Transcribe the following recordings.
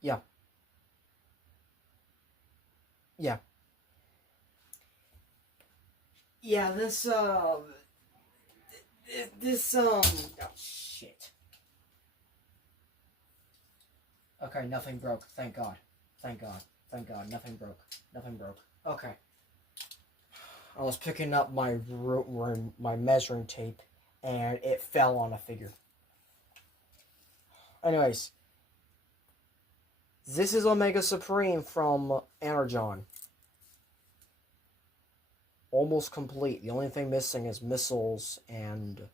Yeah. Yeah. Yeah, oh, shit. Okay, nothing broke. Thank God. Thank God. Thank God. Nothing broke. Nothing broke. Okay. I was picking up my measuring tape, and it fell on a figure. Anyways, this is Omega Supreme from Energon. Almost complete. The only thing missing is missiles and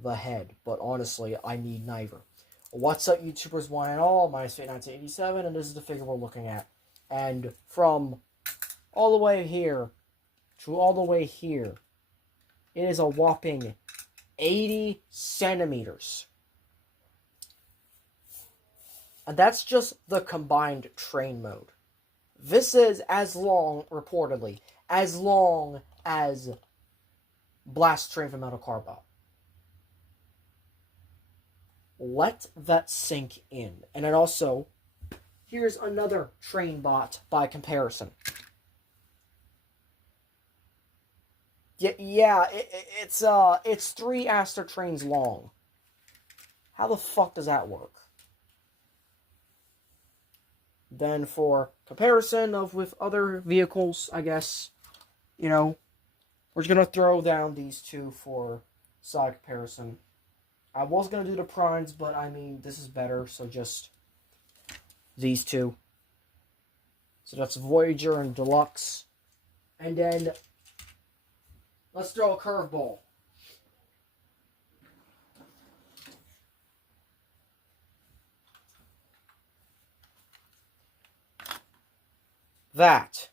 the head. But honestly, I need neither. What's up, YouTubers one and all? Minus Fate 1987, and this is the figure we're looking at. And from all the way here to all the way here, it is a whopping 80 centimeters. And that's just the combined train mode. This is as long, reportedly, as long as Blast Train from Metal Carbot. Let that sink in. And then also, here's another train bot by comparison. Yeah, it's 3 Aster trains long. How the fuck does that work? Then for comparison with other vehicles, I guess, you know, we're just going to throw down these two for side comparison. I was going to do the primes, but I mean, this is better, so just these two. So that's Voyager and Deluxe. And then, let's throw a curveball. That.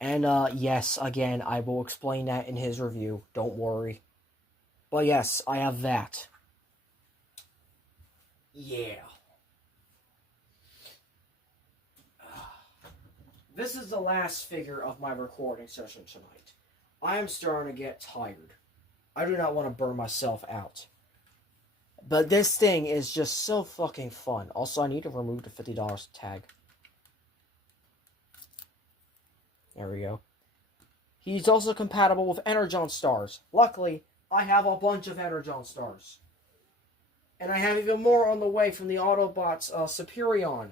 And, yes, again, I will explain that in his review. Don't worry. But yes, I have that. Yeah. This is the last figure of my recording session tonight. I am starting to get tired. I do not want to burn myself out. But this thing is just so fucking fun. Also, I need to remove the $50 tag. There we go. He's also compatible with Energon stars. Luckily, I have a bunch of Energon stars. And I have even more on the way from the Autobots Superion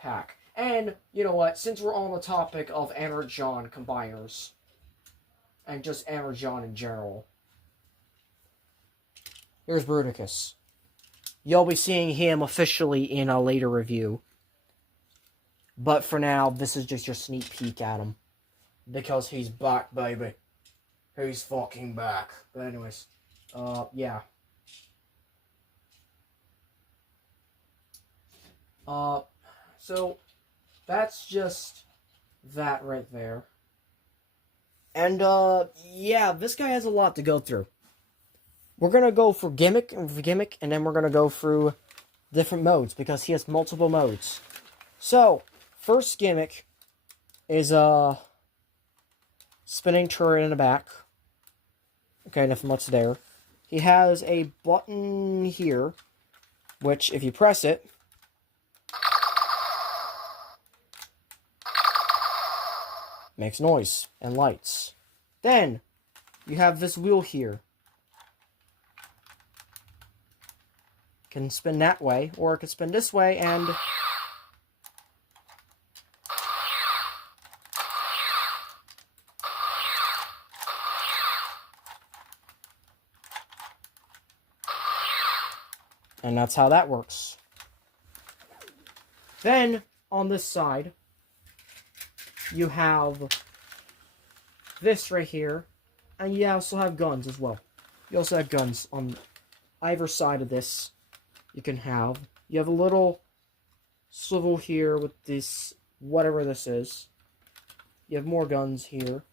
pack. And, you know what, since we're on the topic of Energon combiners, and just Energon in general, here's Bruticus. You'll be seeing him officially in a later review. But for now, this is just your sneak peek at him. Because he's back, baby. He's fucking back. But anyways, yeah. So, that's just that right there. And, yeah, this guy has a lot to go through. We're gonna go for gimmick, and then we're gonna go through different modes, because he has multiple modes. So, first gimmick is, spinning turret in the back. Okay, nothing much there. He has a button here, which, if you press it, makes noise and lights. Then, you have this wheel here. Can spin that way, or it can spin this way, and that's how that works. Then, on this side, you have this right here, and you also have guns as well. You also have guns on either side of this. You have a little swivel here with this, whatever this is. You have more guns here.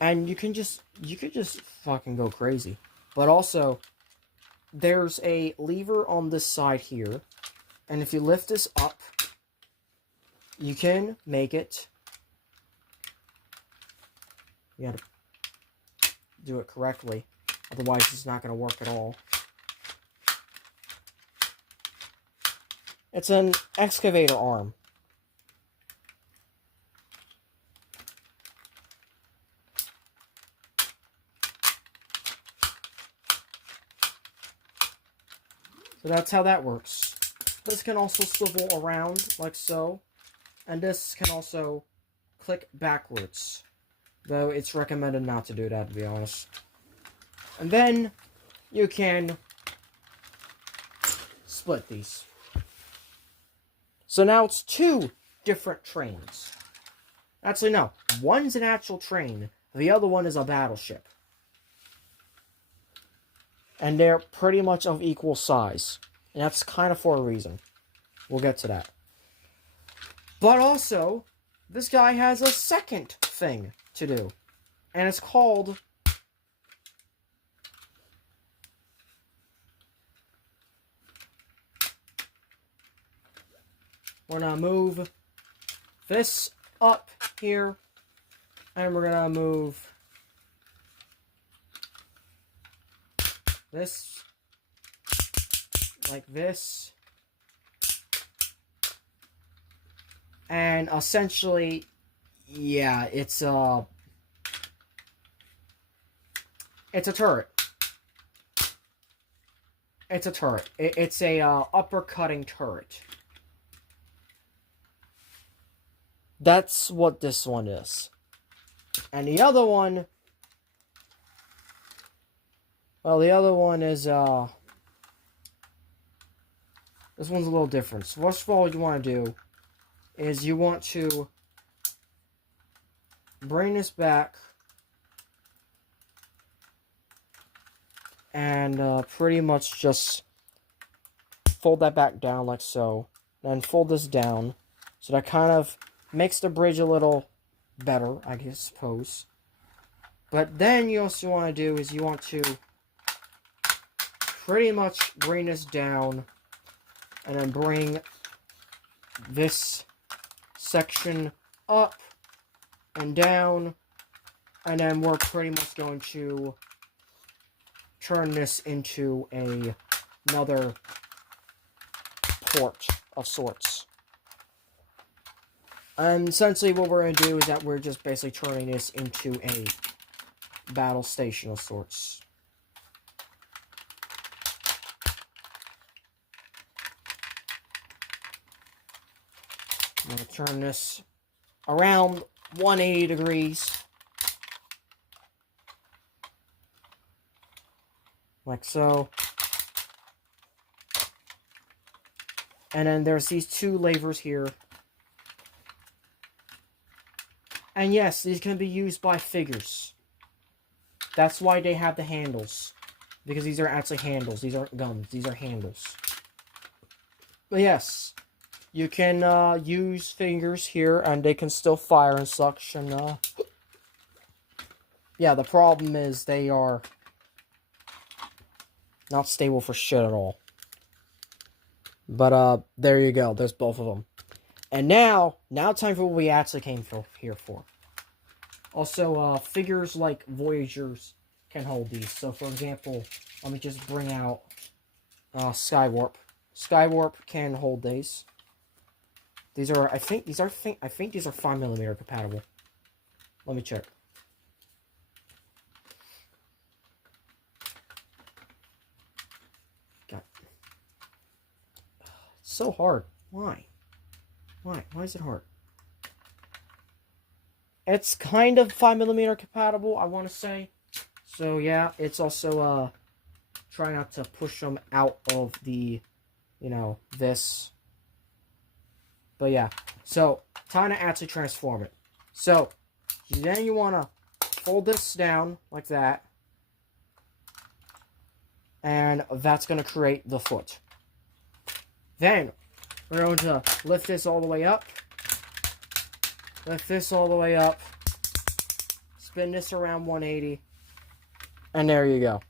And you could just fucking go crazy. But also, there's a lever on this side here, and if you lift this up, you can make it. You gotta do it correctly, otherwise it's not gonna work at all. It's an excavator arm. So that's how that works. This can also swivel around like so. And this can also click backwards. Though it's recommended not to do that, to be honest. And then you can split these. So now it's 2 different trains. Actually, no. One's an actual train. The other one is a battleship. And they're pretty much of equal size. And that's kind of for a reason. We'll get to that. But also, this guy has a second thing to do. And it's called... We're going to move this up here. And we're going to move this like this. And essentially, yeah, it's a turret. It's a turret. It's a uppercutting turret. That's what this one is. And the other one, well, the other one is, this one's a little different. So first of all, what you want to do is you want to bring this back and pretty much just fold that back down like so. Then fold this down. So that kind of makes the bridge a little better, I suppose. But then you also want to do is you want to pretty much bring this down and then bring this section up and down, and then we're pretty much going to turn this into another port of sorts. And essentially what we're going to do is that we're just basically turning this into a battle station of sorts. I'm going to turn this around 180 degrees. Like so. And then there's these 2 levers here. And yes, these can be used by figures. That's why they have the handles. Because these are actually handles. These aren't guns. These are handles. But yes, you can use fingers here, and they can still fire and such. And yeah, the problem is they are not stable for shit at all. But there you go. There's both of them. And now time for what we actually came here for. Also, figures like Voyagers can hold these. So, for example, let me just bring out Skywarp. Skywarp can hold these. These are, I think these are 5mm compatible. Let me check. God, it's so hard. Why? Why is it hard? It's kind of 5mm compatible, I want to say. So yeah, it's also try not to push them out of the, this. But yeah, so time to actually transform it. So then you want to fold this down like that, and that's going to create the foot. Then we're going to lift this all the way up. Lift this all the way up. Spin this around 180. And there you go.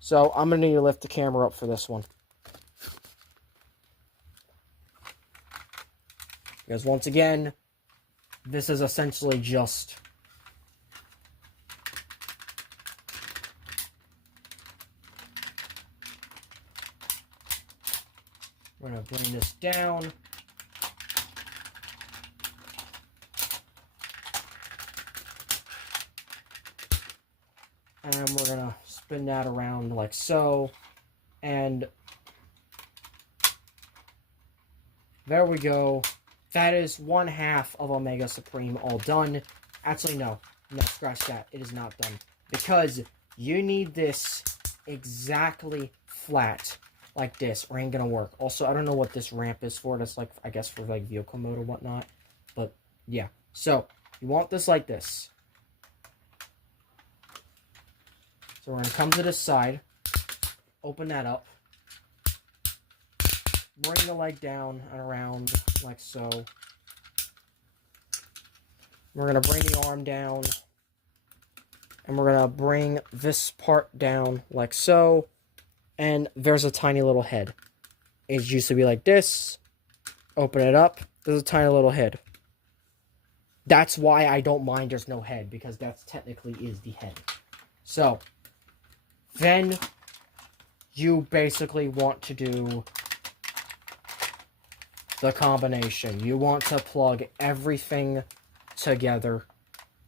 So I'm going to need to lift the camera up for this one. Because once again, this is essentially just We're going to bring this down. And we're going to spin that around like so. And there we go. That is 1/2 of Omega Supreme all done. Actually, no. No, scratch that. It is not done. Because you need this exactly flat. Like this, or ain't gonna work. Also, I don't know what this ramp is for. That's like, I guess, for like vehicle mode or whatnot. But, yeah. So, you want this like this. So we're going to come to this side, open that up, bring the leg down and around like so. We're going to bring the arm down, and we're going to bring this part down like so, and there's a tiny little head. It used to be like this, open it up, there's a tiny little head. That's why I don't mind there's no head, because that technically is the head. So, then you basically want to do the combination. You want to plug everything together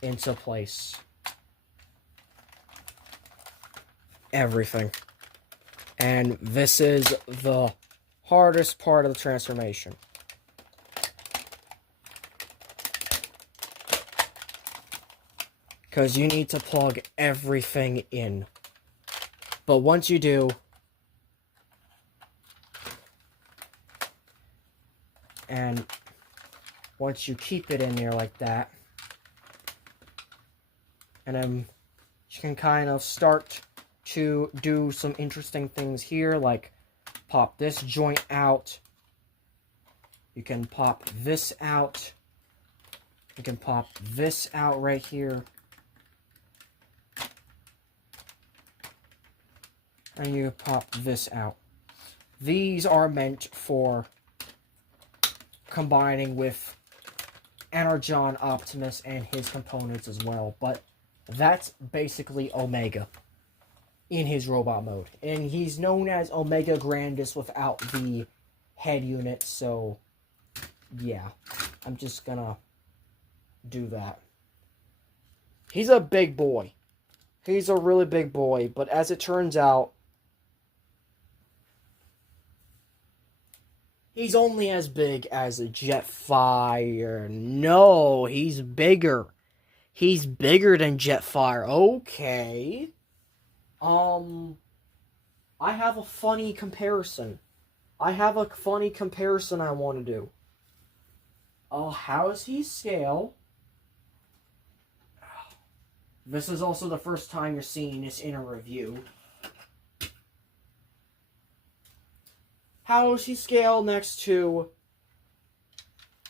into place. Everything. And this is the hardest part of the transformation. Because you need to plug everything in. But once you do, and once you keep it in there like that, and then you can kind of start to do some interesting things here, like pop this joint out, you can pop this out, you can pop this out right here, and you pop this out. These are meant for combining with Energon Optimus and his components as well. But that's basically Omega in his robot mode. And he's known as Omega Grandis without the head unit. So, yeah. I'm just gonna do that. He's a big boy. He's a really big boy. But as it turns out, he's only as big as a Jetfire. No, he's bigger. He's bigger than Jetfire. Okay. I have a funny comparison. I want to do. How does he scale? This is also the first time you're seeing this in a review. How does he scale next to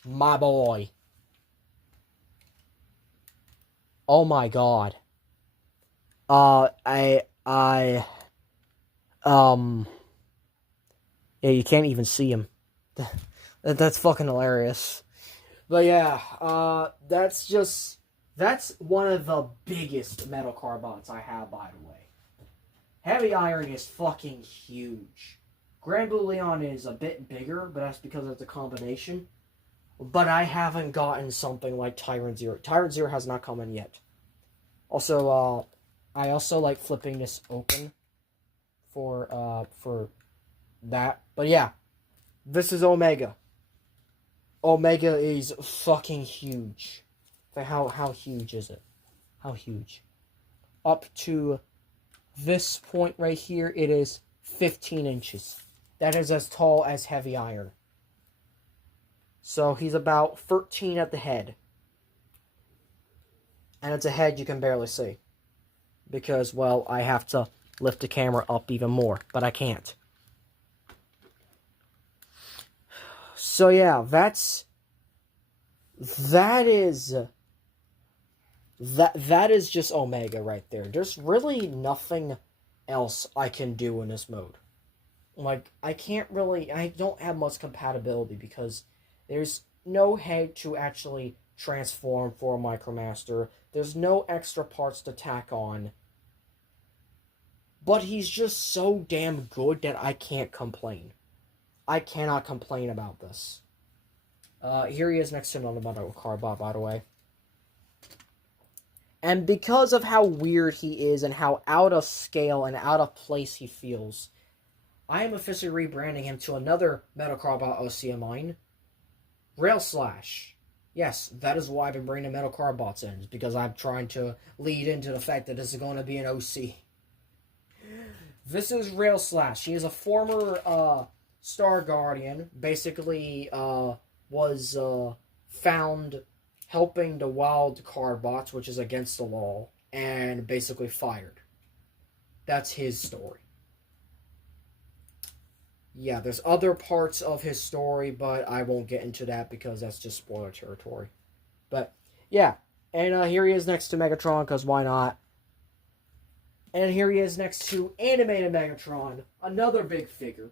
my boy? Oh my god. Yeah, you can't even see him. That's fucking hilarious. But yeah, that's one of the biggest metal carbots I have, by the way. Heavy Iron is fucking huge. Grand Blue Leon is a bit bigger, but that's because of the combination. But I haven't gotten something like Tyrant Zero. Tyrant Zero has not come in yet. Also, I also like flipping this open for that. But yeah, this is Omega. Omega is fucking huge. How huge is it? How huge? Up to this point right here, it is 15 inches. That is as tall as Heavy Iron. So he's about 13 at the head. And it's a head you can barely see. Because, well, I have to lift the camera up even more. But I can't. So yeah, that is just Omega right there. There's really nothing else I can do in this mode. Like, I don't have much compatibility because there's no head to actually transform for a Micromaster. There's no extra parts to tack on. But he's just so damn good that I can't complain. I cannot complain about this. Here he is next to another Metal Carbot, by the way. And because of how weird he is and how out of scale and out of place he feels, I am officially rebranding him to another Metal Carbot OC of mine, Railslash. Yes, that is why I've been bringing Metal Carbots in, because I'm trying to lead into the fact that this is going to be an OC. This is Railslash. He is a former Star Guardian, basically was found helping the wild Carbots, which is against the law, and basically fired. That's his story. Yeah, there's other parts of his story, but I won't get into that because that's just spoiler territory. But, yeah. And here he is next to Megatron, because why not? And here he is next to Animated Megatron, another big figure.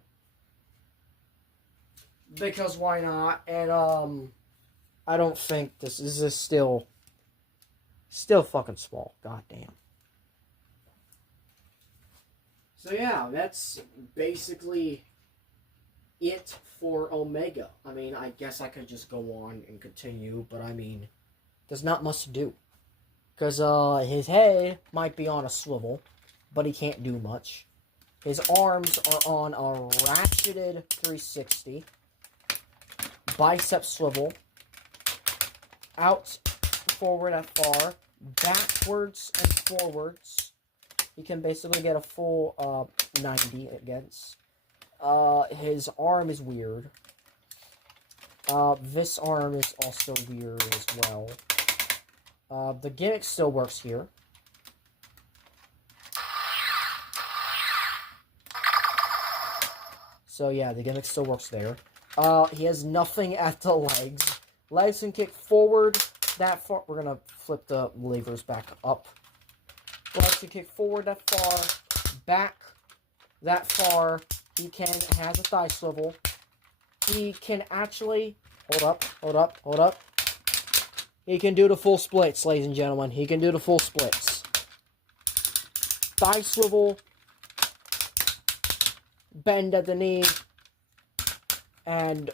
Because why not? And, I don't think this is still fucking small. God damn. So, yeah, that's basically it for Omega. I mean, I guess I could just go on and continue, but I mean, there's not much to do. Because his head might be on a swivel, but he can't do much. His arms are on a ratcheted 360. Bicep swivel. Out, forward at far. Backwards and forwards. He can basically get a full 90 against. His arm is weird. This arm is also weird as well. The gimmick still works here. So yeah, the gimmick still works there. He has nothing at the legs. Legs can kick forward that far. We're gonna flip the levers back up. Legs can kick forward that far. Back that far. He has a thigh swivel. He can actually, hold up. He can do the full splits, ladies and gentlemen. He can do the full splits. Thigh swivel, bend at the knee, and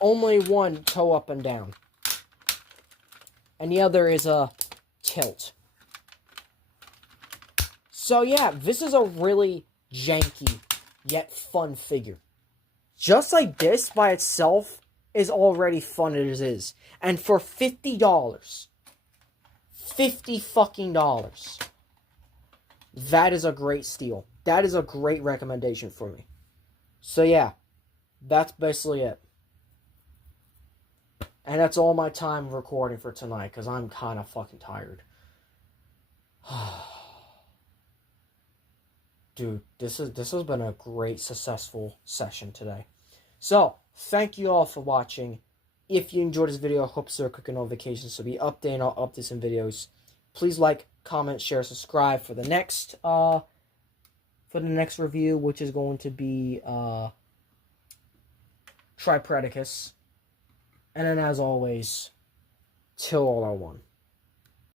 only one toe up and down. And the other is a tilt. So yeah, this is a really janky yet fun figure. Just like this by itself is already fun as it is. And for $50, $50 fucking dollars, that is a great steal. That is a great recommendation for me. So yeah, that's basically it. And that's all my time recording for tonight, because I'm kind of fucking tired. Dude, this has been a great, successful session today. So, thank you all for watching. If you enjoyed this video, I hope so. Click the notifications to be updated on updates and videos. Please like, comment, share, subscribe for the next review, which is going to be Tripredicus. And then, as always, Til All Are One.